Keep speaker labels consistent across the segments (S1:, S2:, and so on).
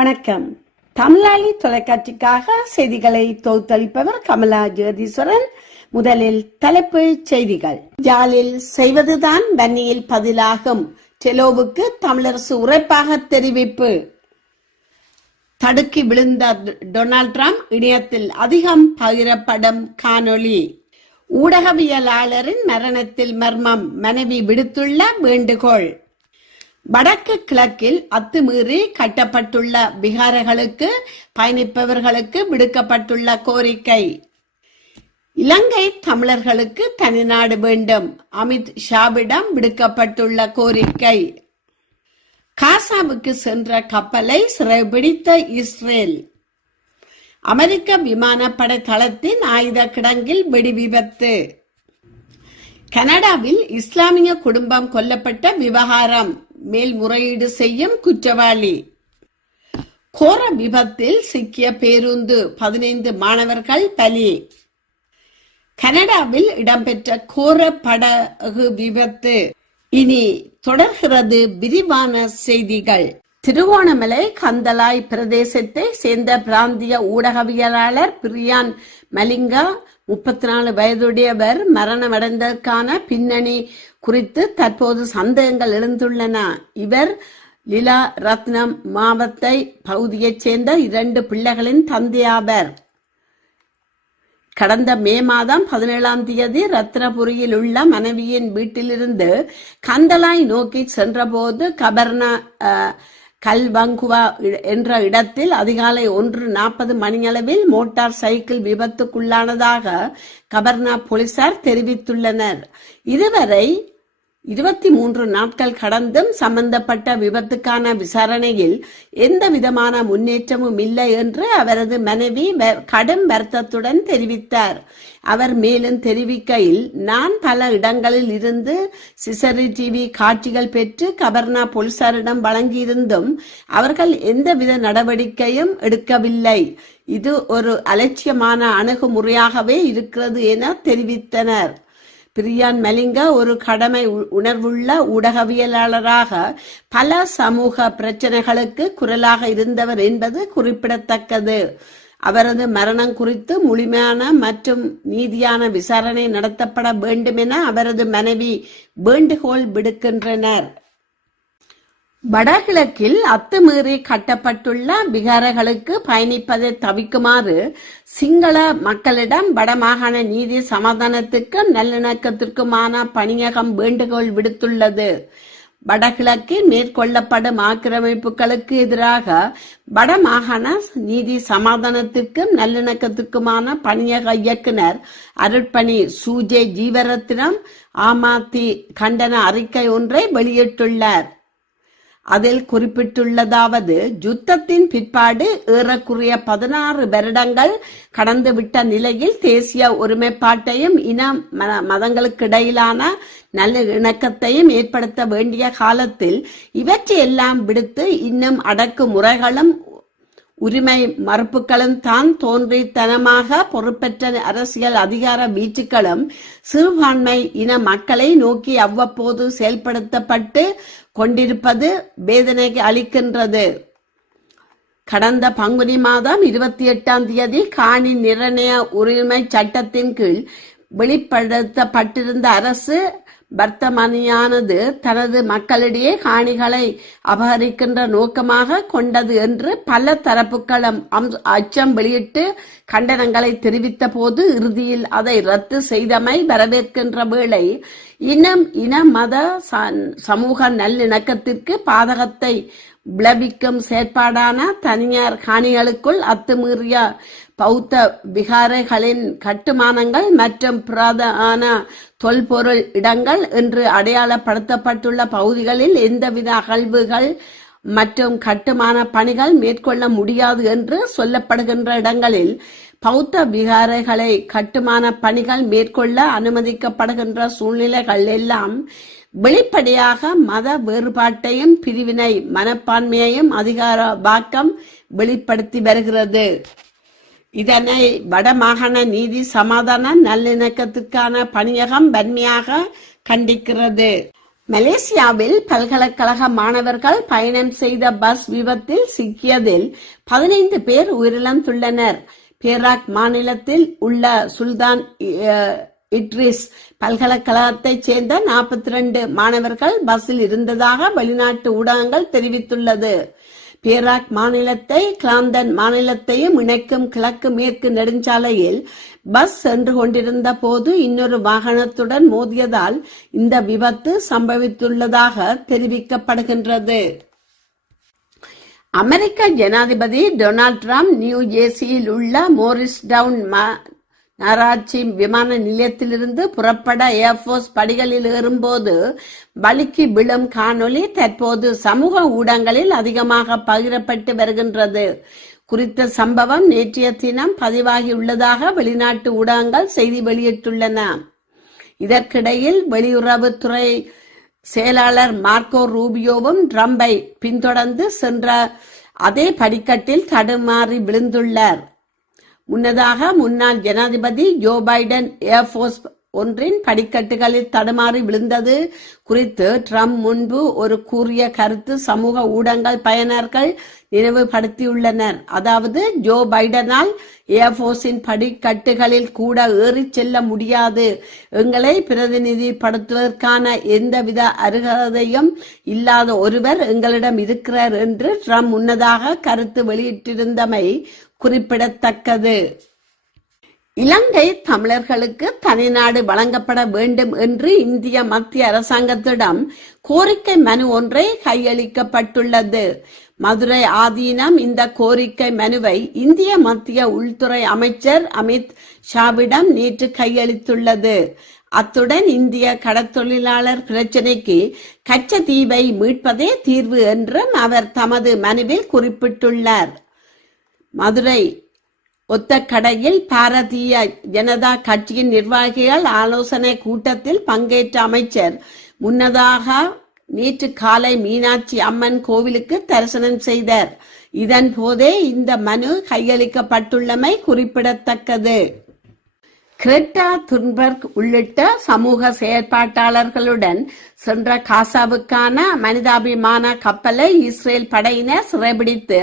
S1: வணக்கம். தமிழாளி தொலைக்காட்சிக்காக செய்திகளை தொகுத்தளிப்பவர் கமலா ஜோதீஸ்வரன் முதலில் தலைப்பு செய்திகள். ஜாலில் செய்வதுதான் வன்னியில் பதிலாகும். டெலோவுக்கு தமிழரசு உரைப்பாக தெரிவிப்பு. தடுக்கி விழுந்த டொனால்ட் ட்ரம்ப் இணையத்தில் அதிகம் பகிரப்படும் காணொளி. ஊடகவியலாளரின் மரணத்தில் மர்மம். மனைவி விடுத்துள்ள வேண்டுகோள். வடக்கு கிழக்கில் அத்துமீறி கட்டப்பட்டுள்ள விகாரங்களுக்கு பயணிப்பவர்களுக்கு விடுக்கப்பட்டுள்ள கோரிக்கை. இலங்கை தமிழர்களுக்கு தனிநாடு வேண்டும். அமித் ஷாவிடம் விடுக்கப்பட்டுள்ள கோரிக்கை. காசாவுக்கு சென்ற கப்பலை சிறைபிடித்த இஸ்ரேல். அமெரிக்க விமானப்படை தளத்தின் ஆயுத கிடங்கில் வெடி விபத்து. கனடாவில் இஸ்லாமிய குடும்பம் கொல்லப்பட்ட விவகாரம். மேல்முறையீடு செய்யும் குற்றவாளி. கோர விபத்தில் சிக்கிய பேருந்து பதினைந்து மாணவர்கள் பலி. கனடாவில் இடம்பெற்ற கோர படகு விபத்து. இனி தொடர்கிறது விரிவான செய்திகள். திருகோணமலை கந்தலாய் பிரதேசத்தை சேர்ந்த பிராந்திய ஊடகவியலாளர் பிரியான் மலிங்கா முப்பத்தி நாலு வயதுடையவர் மரணமடைந்ததற்கான பின்னணி குறித்து தற்போது சந்தேகங்கள் எழுந்துள்ளன. இவர் லிலா ரத்னம் மாவத்தை பகுதியைச் சேர்ந்த இரண்டு பிள்ளைகளின் தந்தையாவர். கடந்த மே மாதம் பதினேழாம் தேதி ரத்னபுரியில் உள்ள மனைவியின் வீட்டிலிருந்து கந்தலாய் நோக்கி சென்றபோது கபர்னா கல்பங்குவா என்ற இடத்தில் அதிகாலை ஒன்று நாற்பது மணியளவில் மோட்டார் சைக்கிள் விபத்துக்குள்ளானதாக கபர்னா போலீசார் தெரிவித்துள்ளனர். இதுவரை இருபத்தி மூன்று நாட்கள் கடந்தும் சம்பந்தப்பட்ட விபத்துக்கான விசாரணையில் எந்த விதமான முன்னேற்றமும் இல்லை என்று அவரது மனைவி வ- கடும் வருத்தத்துடன் தெரிவித்தார். அவர் மேலும் தெரிவிக்கையில் நான் பல இடங்களில் இருந்து சிசரி டிவி காட்சிகள் பெற்று கபர்னா போலீசாரிடம் வழங்கியிருந்தும் அவர்கள் எந்தவித நடவடிக்கையும் எடுக்கவில்லை. இது ஒரு அலட்சியமான அணுகுமுறையாகவே இருக்கிறது என தெரிவித்தனர். பிரியான் மலிங்கா ஒரு கடமை உ- உணர்வுள்ள ஊடகவியலாளராக பல சமூக பிரச்சனைகளுக்கு குரலாக இருந்தவர் என்பது குறிப்பிடத்தக்கது. அவரது மரணம் குறித்து முழுமையான மற்றும் நீதியான விசாரணை நடத்தப்பட வேண்டும் என அவரது மனைவி வேண்டுகோள் விடுக்கின்றனர். வடகிழக்கில் அத்துமீறி கட்டப்பட்டுள்ள விகாரங்களுக்கு பயணிப்பதை தவிக்குமாறு சிங்கள மக்களிடம் வடமாகாண நீதி சமாதானத்துக்கும் நல்லிணக்கத்திற்குமான பணியகம் வேண்டுகோள் விடுத்துள்ளது. வடகிழக்கில் மேற்கொள்ளப்படும் ஆக்கிரமிப்புகளுக்கு எதிராக வடமாகாண நீதி சமாதானத்திற்கும் நல்லிணக்கத்திற்குமான பணியக இயக்குனர் அருட்பணி சூஜே ஜீவரத்னம் ஆமாத்தி கண்டன அறிக்கை ஒன்றை வெளியிட்டுள்ளார். அதில் குறிப்பிட்டுள்ளதாவது யுத்தத்தின் பிற்பாடு ஏறக்குறைய பதினாறு வருடங்கள் கடந்துவிட்ட நிலையில் தேசிய ஒருமைப்பாட்டையும் இன மதங்களுக்கு மதங்களுக்கிடையிலான நல்ல இணக்கத்தையும் ஏற்படுத்த வேண்டிய காலத்தில் இவற்றையெல்லாம் விடுத்து இன்னும் அடக்குமுறைகளும் உரிமை மறுப்புகளும் தான் தோன்றித்தனமாக பொறுப்பற்ற அரசியல் அதிகார வீச்சுக்களும் சிறுபான்மை இன மக்களை நோக்கி அவ்வப்போது செயல்படுத்தப்பட்டு கொண்டிருப்பது வேதனைக்கு அளிக்கின்றது. கடந்த பங்குனி மாதம் இருபத்தி எட்டாம் தேதி காணி நிர்ணய உரிமை சட்டத்தின் கீழ் வெளிப்படுத்தப்பட்டிருந்த அரசு வர்த்தமானியானது தனது மக்களிடையே காணிகளை அபகரிக்கின்ற நோக்கமாக கொண்டது என்று பல தரப்புகளும் அச்சம் வெளியிட்டு கண்டனங்களை தெரிவித்த போது இறுதியில் அதை ரத்து செய்தமை வரவேற்கின்ற வேளை இனம் இன மத ச- சமூக நல்லிணக்கத்திற்கு பாதகத்தை விளைவிக்கும் செயற்பாடான தனியார் காணிகளுக்குள் அத்துமீறிய பௌத்த விகாரைகளின் கட்டுமானங்கள் மற்றும் பிரதான தொல்பொருள் இடங்கள் என்று அடையாளப்படுத்தப்பட்டுள்ள பகுதிகளில் எந்தவித அகழ்வுகள் மற்றும் கட்டுமான பணிகள் மேற்கொள்ள முடியாது என்று சொல்லப்படுகின்ற இடங்களில் பௌத்த விகாரைகளை கட்டுமான பணிகள் மேற்கொள்ள அனுமதிக்கப்படுகின்ற சூழ்நிலைகள் எல்லாம் வெளிப்படையாக மத வேறுபாட்டையும் பிரிவினை மனப்பான்மையையும் அதிகார வாக்கம் வெளிப்படுத்தி வருகிறது. இதனை வடமாகாண நீதி சமாதான நல்லிணக்கத்திற்கான பணியகம் வன்மையாக கண்டிக்கிறது. மலேசியாவில் பல்கலைக்கழக மாணவர்கள் பயணம் செய்த பஸ் விபத்தில் சிக்கியதில் பதினைந்து பேர் உயிரிழந்துள்ளனர். பேராக் மாநிலத்தில் உள்ள சுல்தான் இட்ரிஸ் பல்கலைக்கழகத்தைச் சேர்ந்த நாற்பத்தி ரெண்டு மாணவர்கள் பஸ்ஸில் இருந்ததாக வெளிநாட்டு ஊடகங்கள் தெரிவித்துள்ளது. பேராக் மாநிலத்தை கிளாந்தன் மாநிலத்தையும் இணைக்கும் கிழக்கு மேற்கு நெடுஞ்சாலையில் பஸ் சென்று கொண்டிருந்த போது இன்னொரு வாகனத்துடன் மோதியதால் இந்த விபத்து சம்பவித்துள்ளதாக தெரிவிக்கப்படுகின்றது. அமெரிக்க ஜனாதிபதி டொனால்ட் ட்ரம்ப் நியூ ஜேர்சியில் உள்ள மோரிஸ் டவுன் நகராட்சி விமான நிலையத்திலிருந்து புறப்பட ஏர்போர்ஸ் படிகளில் ஏறும்போது வலிக்கு விழும் காணொளி தற்போது சமூக ஊடகங்களில் அதிகமாக பகிரப்பட்டு வருகின்றது. குறித்த சம்பவம் நேற்றைய தினம் பதிவாகியுள்ளதாக வெளிநாட்டு ஊடகங்கள் செய்தி வெளியிட்டுள்ளன. இதற்கிடையில் வெளியுறவுத்துறை செயலாளர் மார்க்கோ ரூபியோவும் ட்ரம்பை பின்தொடர்ந்து சென்ற அதே படிக்கட்டில் தடுமாறி விழுந்துள்ளார். முன்னதாக முன்னாள் ஜனாதிபதி ஜோ பைடன் ஏர்போர்ஸ் ஒன்றின் படிக்கட்டுகளில் தடுமாறி விழுந்தது. குறித்து ட்ரம்ப் முன்பு ஒரு கூறிய கருத்து சமூக ஊடகங்கள் பயனர்கள் நினைவுபடுத்தியுள்ளனர். அதாவது ஜோ பைடனால் ஏர்போர்ஸின் படிக்கட்டுகளில் கூட ஏறிச் செல்ல முடியாது. எங்களை பிரதிநிதிப்படுத்துவதற்கான எந்தவித அருகதையும் இல்லாத ஒருவர் எங்களிடம் இருக்கிறார் என்று ட்ரம்ப் முன்னதாக கருத்து வெளியிட்டிருந்தமை குறிப்பிடத்தக்கது. இலங்கை தமிழர்களுக்கு தனிநாடு வழங்கப்பட வேண்டும் என்று இந்திய மத்திய அரசாங்கத்திடம் கோரிக்கை மனு ஒன்றை கையளிக்கப்பட்டுள்ளது. மதுரை ஆதீனம் இந்த கோரிக்கை மனுவை இந்திய மத்திய உள்துறை அமைச்சர் அமித் ஷாவிடம் நேற்று கையளித்துள்ளது. அத்துடன் இந்திய கடத்தொழிலாளர் பிரச்சினைக்கு கச்சத்தீவை மீட்பதே தீர்வு என்றும் அவர் தமது மனுவில் குறிப்பிட்டுள்ளார். மதுரை ஒத்தக்கடையில் பாரதிய ஜனதா கட்சியின் நிர்வாகிகள் ஆலோசனை கூட்டத்தில் பங்கேற்ற அமைச்சர். முன்னதாக நேற்று காலை மீனாட்சி அம்மன் கோவிலுக்கு தரிசனம் செய்தார். இதன் போதே இந்த மனு கையளிக்கப்பட்டுள்ளமை குறிப்பிடத்தக்கது. கிரெட்டா துன்பர்க் உள்ளிட்ட சமூக செயற்பாட்டாளர்களுடன் சென்ற காசாவுக்கான மனிதாபிமான கப்பலை இஸ்ரேல் படையினர் சிறைபிடித்து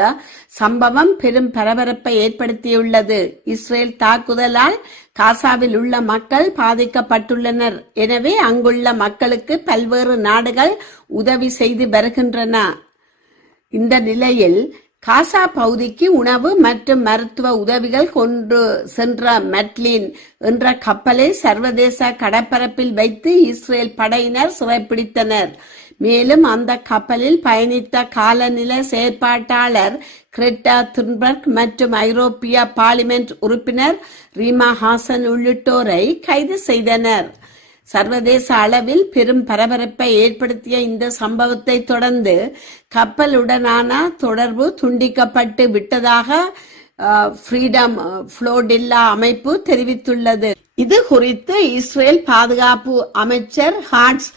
S1: சம்பவம் பெரும் பரபரப்பை ஏற்படுத்தியுள்ளது. இஸ்ரேல் தாக்குதலால் காசாவில் உள்ள மக்கள் பாதிக்கப்பட்டுள்ளனர். எனவே அங்குள்ள மக்களுக்கு பல்வேறு நாடுகள் உதவி செய்து வருகின்றன. இந்த நிலையில் காசா பகுதிக்கு உணவு மற்றும் மருத்துவ உதவிகள் கொண்டு சென்ற மெட்லின் என்ற கப்பலை சர்வதேச கடற்பரப்பில் வைத்து இஸ்ரேல் படையினர் சிறைப்பிடித்தனர். மேலும் அந்த கப்பலில் பயணித்த காலநிலை செயற்பாட்டாளர் கிரெட்டா துன்பர்க் மற்றும் ஐரோப்பிய பார்லிமெண்ட் உறுப்பினர் ரீமா ஹாசன் உள்ளிட்டோரை கைது செய்தனர். சர்வதேச அளவில் பெரும் பரபரப்பை ஏற்படுத்திய இந்த சம்பவத்தை தொடர்ந்து கப்பலுடனான தொடர்பு துண்டிக்கப்பட்டு விட்டதாக ஃப்ரீடம் ஃப்ளோடில்லா அமைப்பு தெரிவித்துள்ளது. இது குறித்து இஸ்ரேல் பாதுகாப்பு அமைச்சர் ஹார்ட்ஸ்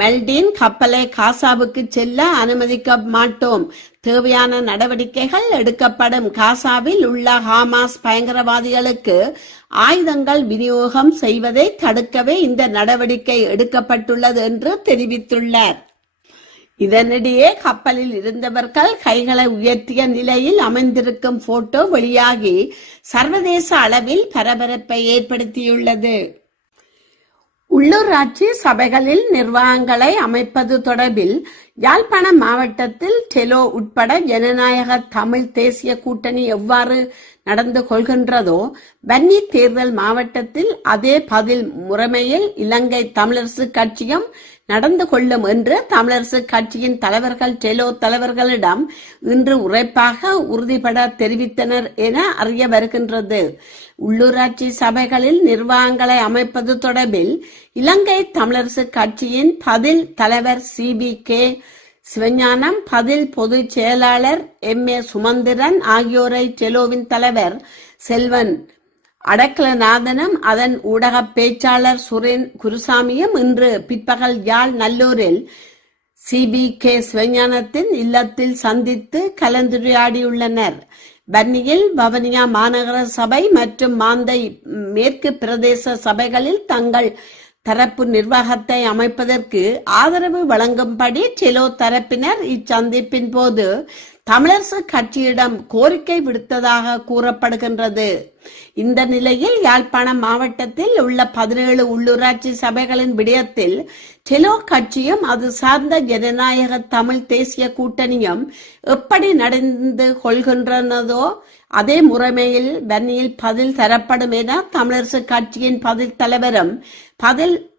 S1: மெல்டின் கப்பலை காசாவுக்கு செல்ல அனுமதிக்க மாட்டோம். தேவையான நடவடிக்கைகள் எடுக்கப்படும். காசாவில் உள்ள ஹாமாஸ் பயங்கரவாதிகளுக்கு ஆயுதங்கள் விநியோகம் செய்வதை தடுக்கவே இந்த நடவடிக்கை எடுக்கப்பட்டுள்ளது என்று தெரிவித்துள்ளார். இதனிடையே கப்பலில் இருந்தவர்கள் கைகளை உயர்த்திய நிலையில் அமைந்திருக்கும் போட்டோ வெளியாகி சர்வதேச அளவில் பரபரப்பை ஏற்படுத்தியுள்ளது. உள்ளூராட்சி சபைகளில் நிர்வாகங்களை அமைப்பது தொடர்பில் யாழ்ப்பாணம் மாவட்டத்தில் டெலோ உட்பட ஜனநாயக தமிழ் தேசிய கூட்டணி எவ்வாறு நடந்து கொள்கின்றதோ வன்னி தேர்தல் மாவட்டத்தில் அதே பதில் முறைமையில் இலங்கை தமிழரசு கட்சியும் நடந்து கொள்ளும் என்று தமிழரசு கட்சியின் தலைவர்கள் டெலோ தலைவர்களிடம் இன்று உரைப்பாக உறுதிபட தெரிவித்தனர் என அறிய வருகின்றது. உள்ளூராட்சி சபைகளில் நிர்வாகங்களை அமைப்பது தொடர்பில் இலங்கை தமிழரசு கட்சியின் பதில் தலைவர் சி பி கே சிவஞானம் பதில் பொதுச் செயலாளர் எம். ஏ. சுமந்திரன் ஆகியோரை டெலோவின் தலைவர் செல்வன் அடக்கலநாதனும் அதன் ஊடக பேச்சாளர் சுரேன் குருசாமியும் இன்று பிற்பகல் யாழ் நல்லூரில் சிபி கே. சிவஞானத்தின் இல்லத்தில் சந்தித்து கலந்துரையாடியுள்ளனர். பன்னியில் வவனியா மாநகர சபை மற்றும் மாந்தை மேற்கு பிரதேச சபைகளில் தங்கள் தரப்பு நிர்வாகத்தை அமைப்பதற்கு ஆதரவு வழங்கும்படி செலோ தரப்பினர் இச்சந்திப்பின் போது தமிழரசு கட்சியிடம் கோரிக்கை விடுத்ததாக கூறப்படுகின்றது. இந்த நிலையில் யாழ்ப்பாணம் மாவட்டத்தில் உள்ள பதினேழு உள்ளூராட்சி சபைகளின் விடயத்தில் டெலோ கட்சியும் அது சார்ந்த ஜனநாயக தமிழ் தேசிய கூட்டணியும் எப்படி நடந்து கொள்கின்றனதோ அதே முறைமையில் வன்னியில் பதில் தரப்படும் என தமிழரசு கட்சியின் பதில் தலைவரும் பதில்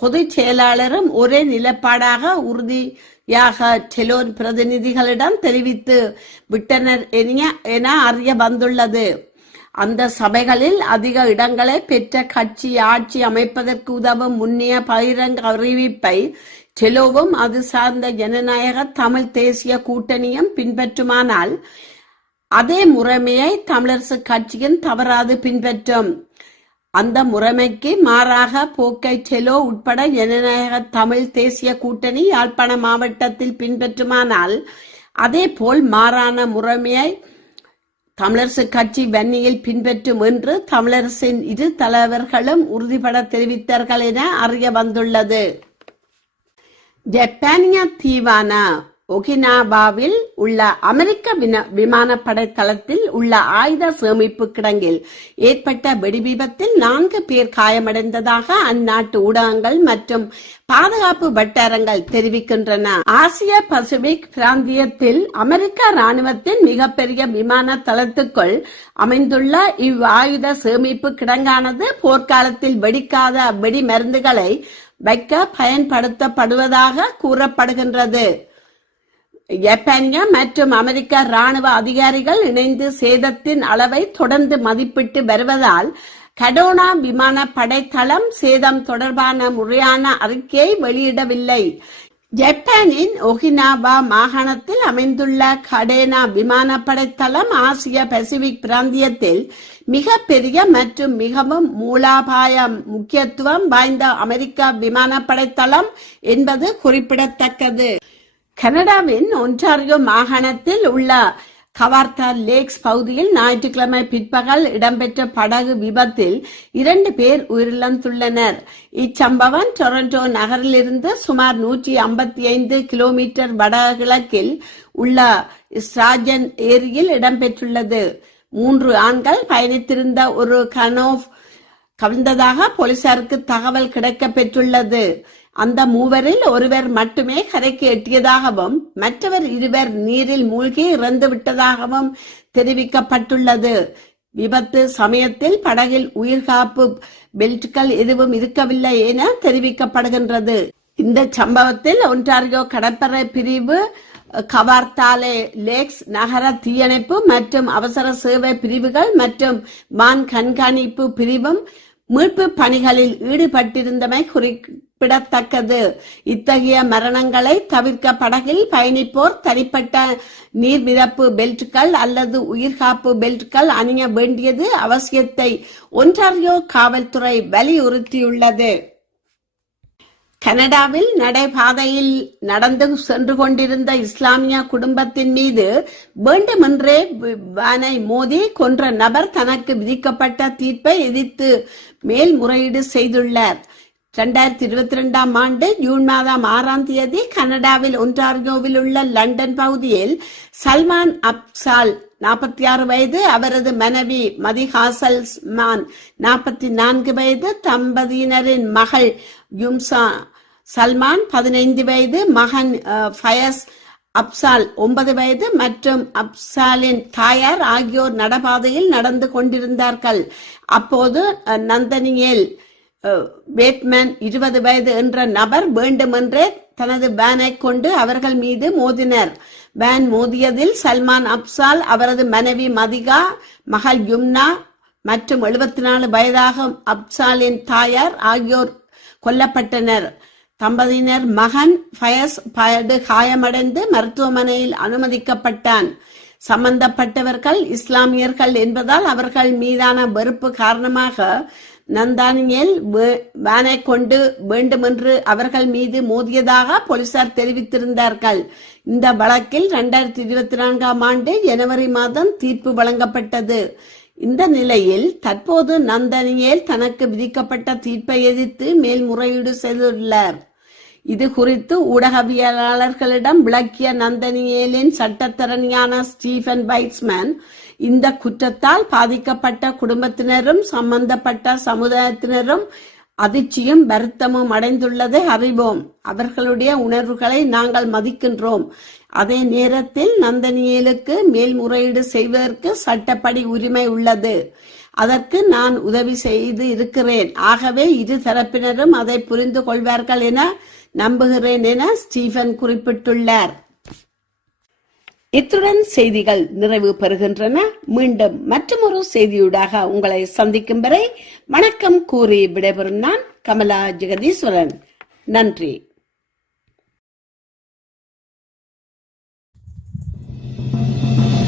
S1: பொதுச் செயலாளரும் ஒரே நிலப்பாடாக உறுதியாக டெலோன் பிரதிநிதிகளிடம் தெரிவித்து விட்டனர் என அறிய வந்துள்ளது. அந்த சபைகளில் அதிக இடங்களை பெற்ற கட்சி ஆட்சி அமைப்பதற்கு உதவும் முன்னிய பகிரங்க அறிவிப்பை டெலோவும் அது சார்ந்த ஜனநாயக தமிழ் தேசிய கூட்டணியும் பின்பற்றுமானால் அதே முறைமையை தமிழரசு கட்சியும் தவறாது பின்பற்றும். அந்த முறைமைக்கு மாறாக போக்கை செலோ உட்பட ஜனநாயக தமிழ் தேசிய கூட்டணி யாழ்ப்பாண மாவட்டத்தில் பின்பற்றுமானால் அதே போல் மாறான முறைமையை தமிழரசு கட்சி வன்னியில் பின்பற்றும் என்று தமிழரசின் இரு தலைவர்களும் உறுதிபட தெரிவித்தார்கள் என அறிய வந்துள்ளது. ஜப்பானிய தீவான ஒகினாவாவில் உள்ள அமெரிக்க வின- விமானப்படை தளத்தில் உள்ள ஆயுத சேமிப்பு கிடங்கில் ஏற்பட்ட வெடிவிபத்தில் நான்கு பேர் காயமடைந்ததாக அந்நாட்டு ஊடகங்கள் மற்றும் பாதுகாப்பு வட்டாரங்கள் தெரிவிக்கின்றன. ஆசிய பசிபிக் பிராந்தியத்தில் அமெரிக்க ராணுவத்தின் மிகப்பெரிய விமான தளத்துக்குள் அமைந்துள்ள இவ் ஆயுத சேமிப்பு கிடங்கானது போர்க்காலத்தில் வெடிக்காத வெடி மருந்துகளை வைக்க பயன்படுத்தப்படுவதாக கூறப்படுகின்றது. ஜப்பானிய மற்றும் அமெரிக்க ராணுவ அதிகாரிகள் இணைந்து சேதத்தின் அளவை தொடர்ந்து மதிப்பிட்டு வருவதால் கடோனா விமான படைத்தளம் சேதம் தொடர்பான முறையான அறிக்கையை வெளியிடவில்லை. ஜப்பானின் ஒகினாவா மாகாணத்தில் அமைந்துள்ள கடேனா விமானப்படை தளம் ஆசிய பசிபிக் பிராந்தியத்தில் மிக பெரிய மற்றும் மிகவும் மூலாபாய முக்கியத்துவம் வாய்ந்த அமெரிக்க விமானப்படை தளம் என்பது குறிப்பிடத்தக்கது. கனடாவின் ஒன்டாரியோ மாகாணத்தில் உள்ள கவார்த்தா லேக்ஸ் பகுதியில் ஞாயிற்றுக்கிழமை பிற்பகல் இடம்பெற்ற படகு விபத்தில் இரண்டு பேர் உயிரிழந்துள்ளனர். இச்சம்பவம் டொரண்டோ நகரிலிருந்து சுமார் நூற்றி ஐம்பத்தி ஐந்து கிலோமீட்டர் வடகிழக்கில் உள்ள ஸ்ராஜன் ஏரியில் இடம்பெற்றுள்ளது. மூன்று ஆண்கள் பயணித்திருந்த ஒரு கனோவ் கவிழ்ந்ததாக போலீசாருக்கு தகவல் கிடைக்கப் பெற்றுள்ளது அந்த மூவரில் ஒருவர் மட்டுமே கரைக்கு எட்டியதாகவும் மற்றவர் இருவர் நீரில் மூழ்கி இறந்து விட்டதாகவும் தெரிவிக்கப்பட்டுள்ளது. விபத்து சமயத்தில் படகில் உயிர்காப்பு பெல்ட்கள் எதுவும் இருக்கவில்லை என தெரிவிக்கப்படுகின்றது. இந்த சம்பவத்தில் ஒன்டாரியோ கடற்படை பிரிவு கவார்த்தாலே லேக்ஸ் நகர தீயணைப்பு மற்றும் அவசர சேவை பிரிவுகள் மற்றும் வான் கண்காணிப்பு பிரிவும் மீட்பு பணிகளில் ஈடுபட்டிருந்தமை குறிப்பிடத்தக்கது. இத்தகைய மரணங்களை தவிர்க்க படகில் பயணிப்போர் தனிப்பட்ட நீர் மிதப்பு பெல்ட்கள் அல்லது உயிர்காப்பு பெல்ட்கள் அணிய வேண்டியது அவசியத்தை ஒன்றாரியோ காவல்துறை வலியுறுத்தியுள்ளது. கனடாவில் நடைபாதையில் நடந்து சென்று கொண்டிருந்த இஸ்லாமிய குடும்பத்தின் மீது வேண்டுமென்றே வானை மோதி கொன்ற நபர் தனக்கு விதிக்கப்பட்ட தீர்ப்பை எதிர்த்து மேல்முறையீடு செய்துள்ளார். இரண்டாயிரத்தி இருபத்தி ரெண்டாம் ஆண்டு ஜூன் மாதம் ஆறாம் தேதி கனடாவில் ஒன்டாரியோவில் உள்ள லண்டன் பகுதியில் சல்மான் அப்சால் நாற்பத்தி ஆறு வயது அவரது மனைவி மதிஹாசல் மான் நாற்பத்தி நான்கு வயது தம்பதியினரின் மகள் யும்சா சல்மான் பதினைந்து வயது மகன் ஃபயஸ் அப்சால் ஒன்பது வயது மற்றும் அப்சாலின் தாயார் ஆகியோர் நடபாதையில் நடந்து கொண்டிருந்தார்கள். அப்போது நந்தனியேல் பேட்மேன் இருபது வயது என்ற நபர் வேண்டுமென்றே தனது வேனை கொண்டு அவர்கள் மீது மோதினர். வேன் மோதியதில் சல்மான் அப்சால் அவரது மனைவி மதிகா மகள் யும்னா மற்றும் எழுபத்தி நாலு வயதாகும் அப்சாலின் தாயார் ஆகியோர் கொல்லப்பட்டனர். தம்பதியினர் மகன் பயஸ் படு காயமடைந்து மருத்துவமனையில் அனுமதிக்கப்பட்டான். சம்பந்தப்பட்டவர்கள் இஸ்லாமியர்கள் என்பதால் அவர்கள் மீதான வெறுப்பு காரணமாக நந்தானியல் வே- வேனை கொண்டு வேண்டுமென்று அவர்கள் மீது மோதியதாக போலீசார் தெரிவித்திருந்தார்கள். இந்த வழக்கில் இரண்டாயிரத்தி இருபத்தி நான்காம் ஆண்டு ஜனவரி மாதம் தீர்ப்பு வழங்கப்பட்டது. இந்த நிலையில் தற்போது நந்தனியேல் தனக்கு விதிக்கப்பட்ட தீர்ப்பை எதிர்த்து மேல்முறையீடு செய்துள்ளார். இது குறித்து ஊடகவியலாளர்களிடம் விளக்கிய நந்தனியேலின் சட்டத்தரணியான ஸ்டீஃபன் பைட்ஸ்மேன் இந்த குற்றத்தால் பாதிக்கப்பட்ட குடும்பத்தினரும் சம்பந்தப்பட்ட சமுதாயத்தினரும் அதிர்ச்சியும் வருத்தமும் அடைந்துள்ளதை அறிவோம். அவர்களுடைய உணர்வுகளை நாங்கள் மதிக்கின்றோம். அதே நேரத்தில் நந்தனியேலுக்கு மேல்முறையீடு செய்வதற்கு சட்டப்படி உரிமை உள்ளது. அதற்கு நான் உதவி செய்து இருக்கிறேன். ஆகவே இரு தரப்பினரும் அதை புரிந்து கொள்வார்கள் என நம்புகிறேன் என ஸ்டீஃபன் குறிப்பிட்டுள்ளார். இத்துடன் செய்திகள் நிறைவு பெறுகின்றன. மீண்டும் மற்றொரு செய்தியூடாக உங்களை சந்திக்கும் வரை வணக்கம் கூறி விடைபெறும் நான் கமலா ஜெகதீஸ்வரன். நன்றி.